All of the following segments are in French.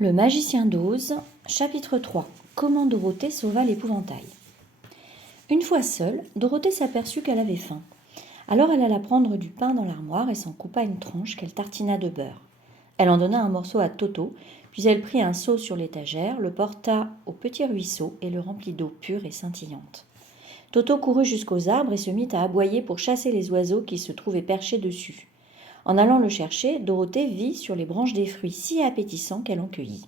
Le magicien d'Oz, chapitre 3. Comment Dorothée sauva l'épouvantail. Une fois seule, Dorothée s'aperçut qu'elle avait faim. Alors elle alla prendre du pain dans l'armoire et s'en coupa une tranche qu'elle tartina de beurre. Elle en donna un morceau à Toto, puis elle prit un seau sur l'étagère, le porta au petit ruisseau et le remplit d'eau pure et scintillante. Toto courut jusqu'aux arbres et se mit à aboyer pour chasser les oiseaux qui se trouvaient perchés dessus. En allant le chercher, Dorothée vit sur les branches des fruits si appétissants qu'elle en cueillit.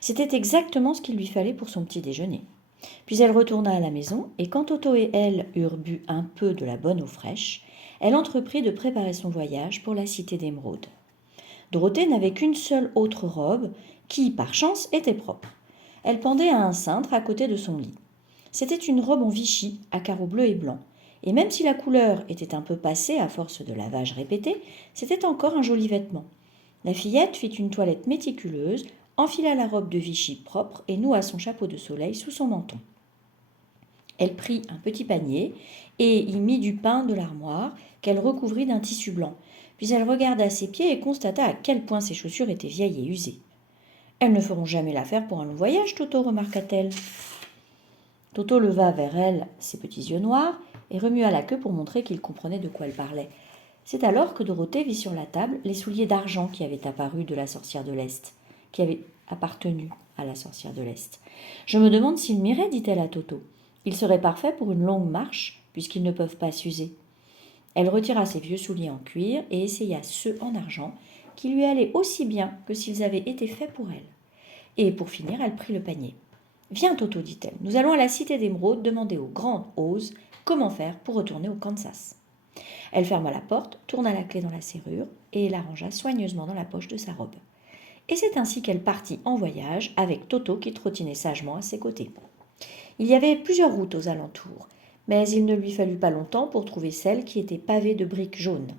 C'était exactement ce qu'il lui fallait pour son petit déjeuner. Puis elle retourna à la maison, et quand Toto et elle eurent bu un peu de la bonne eau fraîche, elle entreprit de préparer son voyage pour la cité d'Émeraude. Dorothée n'avait qu'une seule autre robe, qui, par chance, était propre. Elle pendait à un cintre à côté de son lit. C'était une robe en Vichy, à carreaux bleus et blancs, et même si la couleur était un peu passée à force de lavage répété, c'était encore un joli vêtement. La fillette fit une toilette méticuleuse, enfila la robe de Vichy propre et noua son chapeau de soleil sous son menton. Elle prit un petit panier et y mit du pain de l'armoire qu'elle recouvrit d'un tissu blanc. Puis elle regarda ses pieds et constata à quel point ses chaussures étaient vieilles et usées. « Elles ne feront jamais l'affaire pour un long voyage, Toto, remarqua-t-elle. Toto leva vers elle ses petits yeux noirs et remua la queue pour montrer qu'il comprenait de quoi elle parlait. C'est alors que Dorothée vit sur la table les souliers d'argent qui avaient apparu de la sorcière de l'Est, qui avaient appartenu à la sorcière de l'Est. « Je me demande s'ils m'iraient, dit-elle à Toto. Ils seraient parfaits pour une longue marche, puisqu'ils ne peuvent pas s'user. » Elle retira ses vieux souliers en cuir et essaya ceux en argent, qui lui allaient aussi bien que s'ils avaient été faits pour elle. Et pour finir, elle prit le panier. « Viens, Toto, dit-elle, nous allons à la cité d'Émeraude demander au grand Oz comment faire pour retourner au Kansas. » Elle ferma la porte, tourna la clé dans la serrure et la rangea soigneusement dans la poche de sa robe. Et c'est ainsi qu'elle partit en voyage avec Toto qui trottinait sagement à ses côtés. Il y avait plusieurs routes aux alentours, mais il ne lui fallut pas longtemps pour trouver celle qui était pavée de briques jaunes.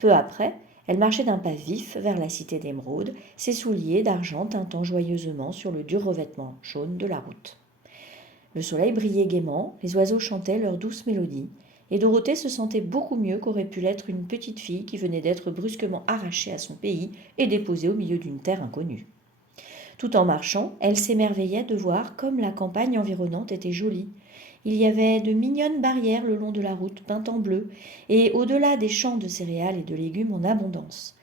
Peu après, elle marchait d'un pas vif vers la cité d'Émeraude, ses souliers d'argent tintant joyeusement sur le dur revêtement jaune de la route. Le soleil brillait gaiement, les oiseaux chantaient leur douce mélodie, et Dorothée se sentait beaucoup mieux qu'aurait pu l'être une petite fille qui venait d'être brusquement arrachée à son pays et déposée au milieu d'une terre inconnue. Tout en marchant, elle s'émerveillait de voir comme la campagne environnante était jolie. Il y avait de mignonnes barrières le long de la route peintes en bleu, et au-delà des champs de céréales et de légumes en abondance.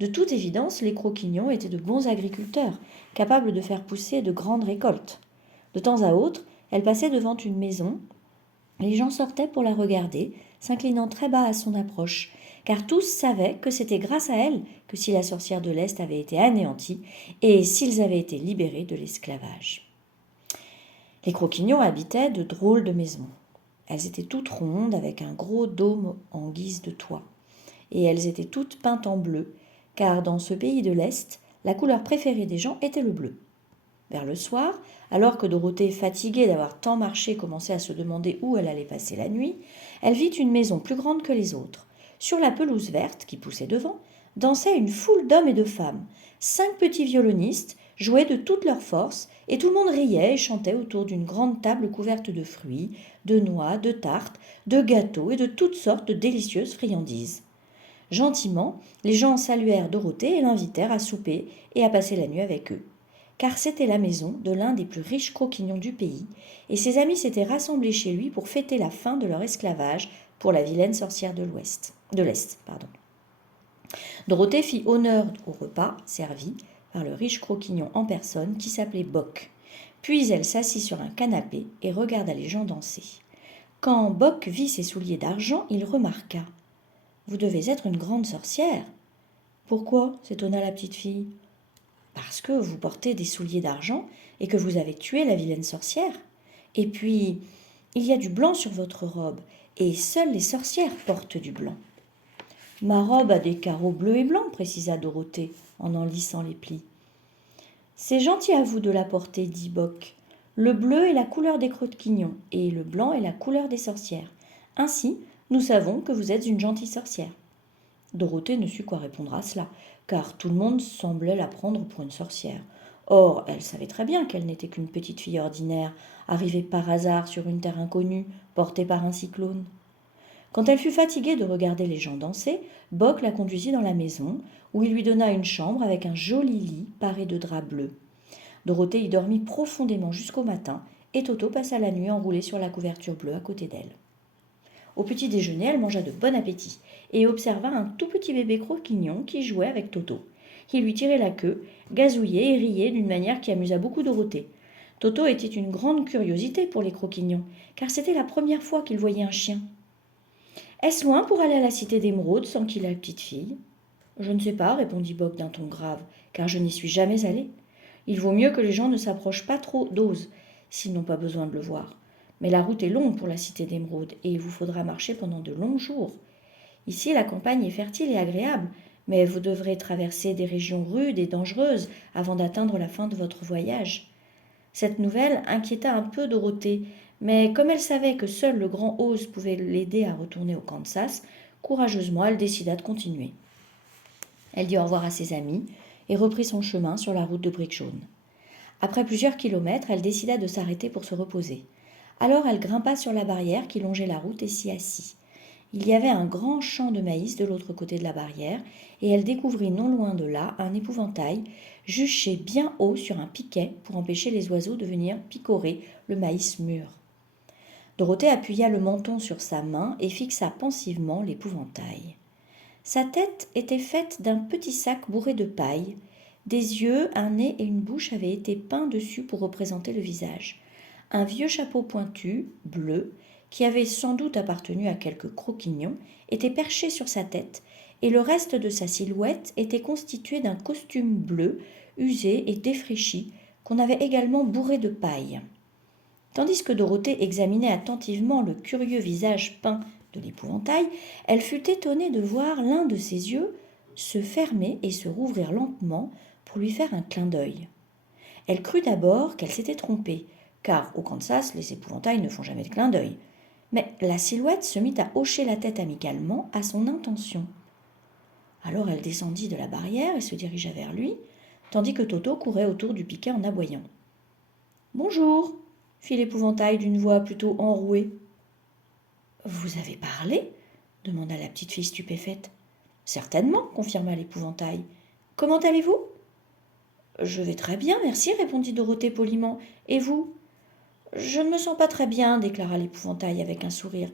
De toute évidence, les Croquignons étaient de bons agriculteurs, capables de faire pousser de grandes récoltes. De temps à autre, elle passait devant une maison. Les gens sortaient pour la regarder, s'inclinant très bas à son approche, car tous savaient que c'était grâce à elle que si la sorcière de l'Est avait été anéantie et s'ils avaient été libérés de l'esclavage. Les Croquignons habitaient de drôles de maisons. Elles étaient toutes rondes avec un gros dôme en guise de toit. Et elles étaient toutes peintes en bleu, car dans ce pays de l'Est, la couleur préférée des gens était le bleu. Vers le soir, alors que Dorothée, fatiguée d'avoir tant marché, commençait à se demander où elle allait passer la nuit, elle vit une maison plus grande que les autres. Sur la pelouse verte qui poussait devant, dansait une foule d'hommes et de femmes. 5 petits violonistes jouaient de toute leur force, et tout le monde riait et chantait autour d'une grande table couverte de fruits, de noix, de tartes, de gâteaux et de toutes sortes de délicieuses friandises. Gentiment, les gens saluèrent Dorothée et l'invitèrent à souper et à passer la nuit avec eux. Car c'était la maison de l'un des plus riches croquignons du pays, et ses amis s'étaient rassemblés chez lui pour fêter la fin de leur esclavage pour la vilaine sorcière de l'Est. Dorothée fit honneur au repas servi par le riche croquignon en personne qui s'appelait Boc. Puis elle s'assit sur un canapé et regarda les gens danser. Quand Boc vit ses souliers d'argent, il remarqua « Vous devez être une grande sorcière. »« Pourquoi ?» s'étonna la petite fille. « Parce que vous portez des souliers d'argent et que vous avez tué la vilaine sorcière. Et puis, il y a du blanc sur votre robe, et seules les sorcières portent du blanc. »« Ma robe a des carreaux bleus et blancs, précisa Dorothée, en lissant les plis. C'est gentil à vous de la porter, dit Boc. Le bleu est la couleur des croquignons, et le blanc est la couleur des sorcières. Ainsi, nous savons que vous êtes une gentille sorcière. Dorothée ne sut quoi répondre à cela, car tout le monde semblait la prendre pour une sorcière. Or, elle savait très bien qu'elle n'était qu'une petite fille ordinaire, arrivée par hasard sur une terre inconnue, portée par un cyclone. Quand elle fut fatiguée de regarder les gens danser, Boc la conduisit dans la maison, où il lui donna une chambre avec un joli lit paré de drap bleu. Dorothée y dormit profondément jusqu'au matin, et Toto passa la nuit enroulé sur la couverture bleue à côté d'elle. Au petit déjeuner, elle mangea de bon appétit, et observa un tout petit bébé croquignon qui jouait avec Toto. Il lui tirait la queue, gazouillait et riait d'une manière qui amusa beaucoup Dorothée. Toto était une grande curiosité pour les croquignons, car c'était la première fois qu'il voyait un chien. « Est-ce loin pour aller à la cité d'Émeraude sans qu'il la petite fille ?»« Je ne sais pas, répondit Boc d'un ton grave, car je n'y suis jamais allé. Il vaut mieux que les gens ne s'approchent pas trop d'Oz, s'ils n'ont pas besoin de le voir. Mais la route est longue pour la cité d'Émeraude, et il vous faudra marcher pendant de longs jours. Ici, la campagne est fertile et agréable, mais vous devrez traverser des régions rudes et dangereuses avant d'atteindre la fin de votre voyage. » Cette nouvelle inquiéta un peu Dorothée, mais comme elle savait que seul le grand Oz pouvait l'aider à retourner au Kansas, courageusement elle décida de continuer. Elle dit au revoir à ses amis et reprit son chemin sur la route de briques jaunes. Après plusieurs kilomètres, elle décida de s'arrêter pour se reposer. Alors elle grimpa sur la barrière qui longeait la route et s'y assit. Il y avait un grand champ de maïs de l'autre côté de la barrière, et elle découvrit non loin de là un épouvantail juché bien haut sur un piquet pour empêcher les oiseaux de venir picorer le maïs mûr. Dorothée appuya le menton sur sa main et fixa pensivement l'épouvantail. Sa tête était faite d'un petit sac bourré de paille. Des yeux, un nez et une bouche avaient été peints dessus pour représenter le visage. Un vieux chapeau pointu, bleu, qui avait sans doute appartenu à quelque croquignon, était perché sur sa tête, et le reste de sa silhouette était constitué d'un costume bleu, usé et défraîchi, qu'on avait également bourré de paille. Tandis que Dorothée examinait attentivement le curieux visage peint de l'épouvantail, elle fut étonnée de voir l'un de ses yeux se fermer et se rouvrir lentement pour lui faire un clin d'œil. Elle crut d'abord qu'elle s'était trompée, car au Kansas, les épouvantails ne font jamais de clin d'œil. Mais la silhouette se mit à hocher la tête amicalement à son intention. Alors elle descendit de la barrière et se dirigea vers lui, tandis que Toto courait autour du piquet en aboyant. « Bonjour !» fit l'épouvantail d'une voix plutôt enrouée. « Vous avez parlé ?» demanda la petite fille stupéfaite. « Certainement, » confirma l'épouvantail. « Comment allez-vous ?»« Je vais très bien, merci, répondit Dorothée poliment. Et vous ?»« Je ne me sens pas très bien, déclara l'épouvantail avec un sourire,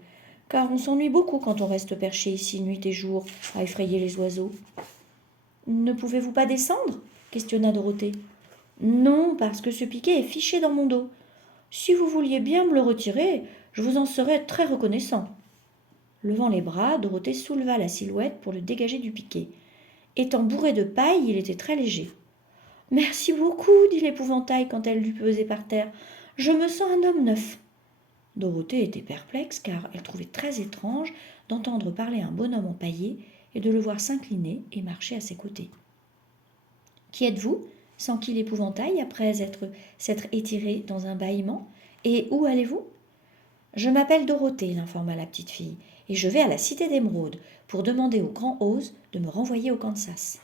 car on s'ennuie beaucoup quand on reste perché ici nuit et jour à effrayer les oiseaux. »« Ne pouvez-vous pas descendre ?» questionna Dorothée. « Non, parce que ce piquet est fiché dans mon dos. Si vous vouliez bien me le retirer, je vous en serais très reconnaissant. » Levant les bras, Dorothée souleva la silhouette pour le dégager du piquet. Étant bourré de paille, il était très léger. « Merci beaucoup, dit l'épouvantail quand elle l'eut posé par terre. Je me sens un homme neuf. » Dorothée était perplexe car elle trouvait très étrange d'entendre parler un bonhomme empaillé et de le voir s'incliner et marcher à ses côtés. « Qui êtes-vous » s'enquit l'épouvantail après s'être étiré dans un bâillement. « Et où allez-vous » ? « Je m'appelle Dorothée, l'informa la petite fille, et je vais à la cité d'Émeraude pour demander au grand Oz de me renvoyer au Kansas. »«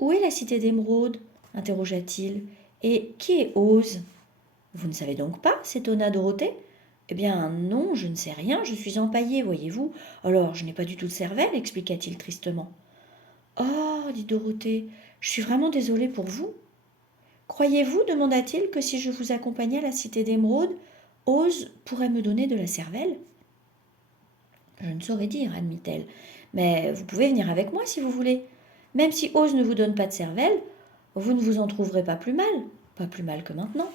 Où est la cité d'Émeraude » interrogea-t-il. « Et qui est Oz ?»« Vous ne savez donc pas » s'étonna Dorothée. « Eh bien non, je ne sais rien, je suis empaillée, voyez-vous, alors je n'ai pas du tout de cervelle, expliqua-t-il tristement. « Oh, dit Dorothée, je suis vraiment désolée pour vous. »« Croyez-vous, demanda-t-il, que si je vous accompagnais à la cité d'Émeraude, Oz pourrait me donner de la cervelle ?»« Je ne saurais dire, admit-elle, mais vous pouvez venir avec moi si vous voulez. Même si Oz ne vous donne pas de cervelle, vous ne vous en trouverez pas plus mal que maintenant. »«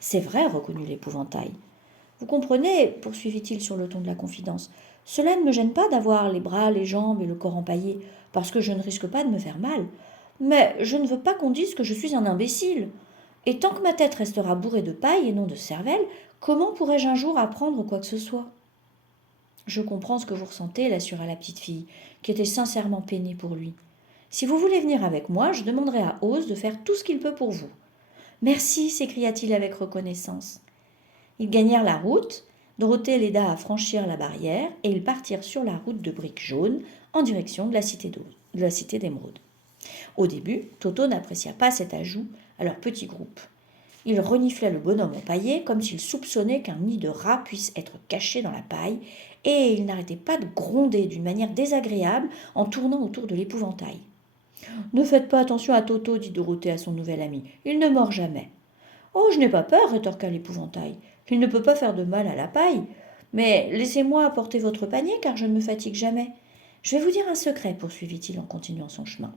C'est vrai, reconnut l'épouvantail. Vous comprenez, poursuivit-il sur le ton de la confidence, cela ne me gêne pas d'avoir les bras, les jambes et le corps empaillés, parce que je ne risque pas de me faire mal. Mais je ne veux pas qu'on dise que je suis un imbécile. Et tant que ma tête restera bourrée de paille et non de cervelle, comment pourrais-je un jour apprendre quoi que ce soit ? » « Je comprends ce que vous ressentez, l'assura la petite fille, qui était sincèrement peinée pour lui. « Si vous voulez venir avec moi, je demanderai à Oz de faire tout ce qu'il peut pour vous. »« Merci, s'écria-t-il avec reconnaissance. » Ils gagnèrent la route, Dorothée l'aida à franchir la barrière, et ils partirent sur la route de briques jaunes en direction de la cité d'Émeraude. Au début, Toto n'apprécia pas cet ajout à leur petit groupe. Il reniflait le bonhomme empaillé comme s'il soupçonnait qu'un nid de rat puisse être caché dans la paille, et il n'arrêtait pas de gronder d'une manière désagréable en tournant autour de l'épouvantail. Ne faites pas attention à Toto, dit Dorothée à son nouvel ami. Il ne mord jamais. Oh, je n'ai pas peur, rétorqua l'épouvantail. Il ne peut pas faire de mal à la paille. Mais laissez-moi apporter votre panier, car je ne me fatigue jamais. Je vais vous dire un secret, poursuivit-il en continuant son chemin.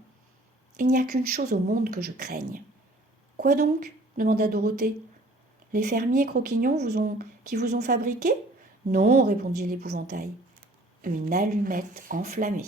Il n'y a qu'une chose au monde que je craigne. Quoi donc demanda Dorothée. Les fermiers croquignons qui vous ont fabriqué? Non, répondit l'épouvantail. Une allumette enflammée.